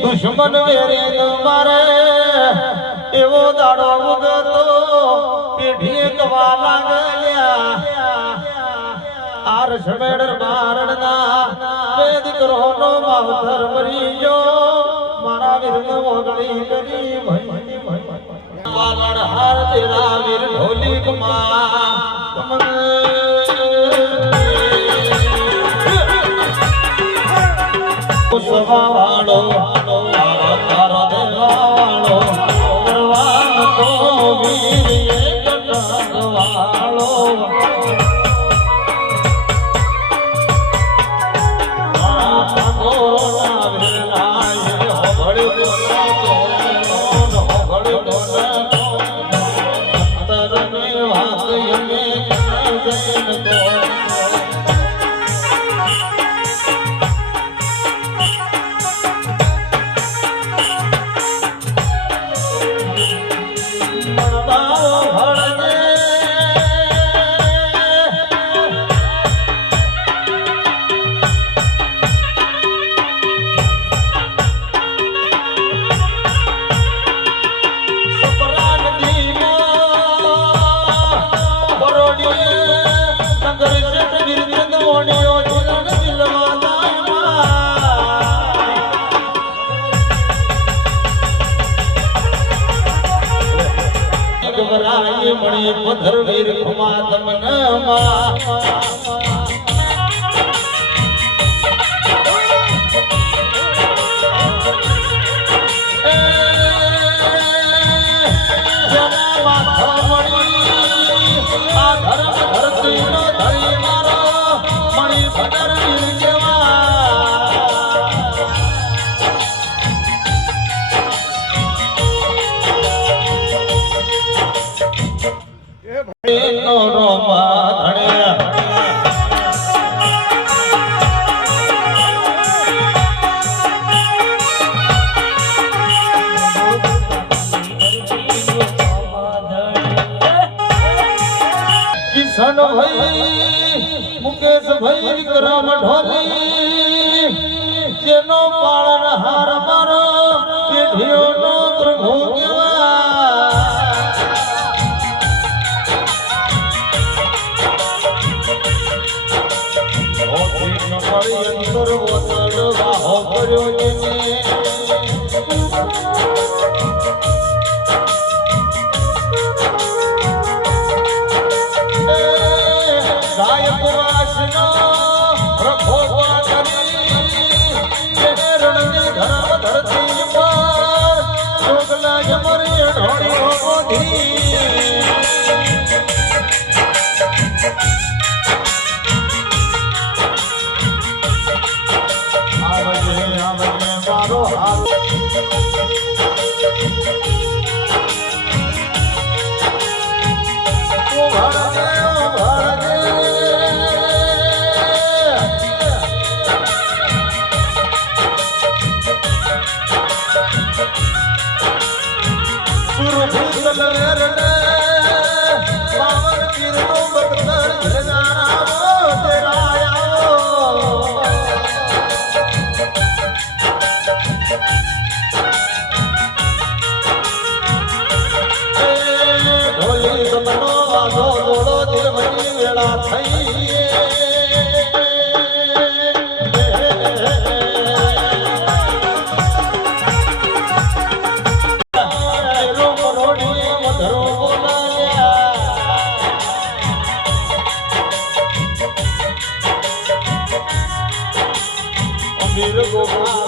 દુશ્મન મારે એવો દાડો ઉગતો પેઢીએ કવા લાગલ્યા આર સમેડર બારણના બે દીકરોનો માવતર મરી ગયો મારા વીરને ઓગળી કરી ભઈ વાલણ હાર તેરા વીર ઢોલી કમા സ്വഭാവ 나와 પથર વીર ખમા તમને માં が誇る夢 மலரட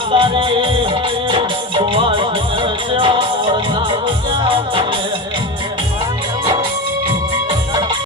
sare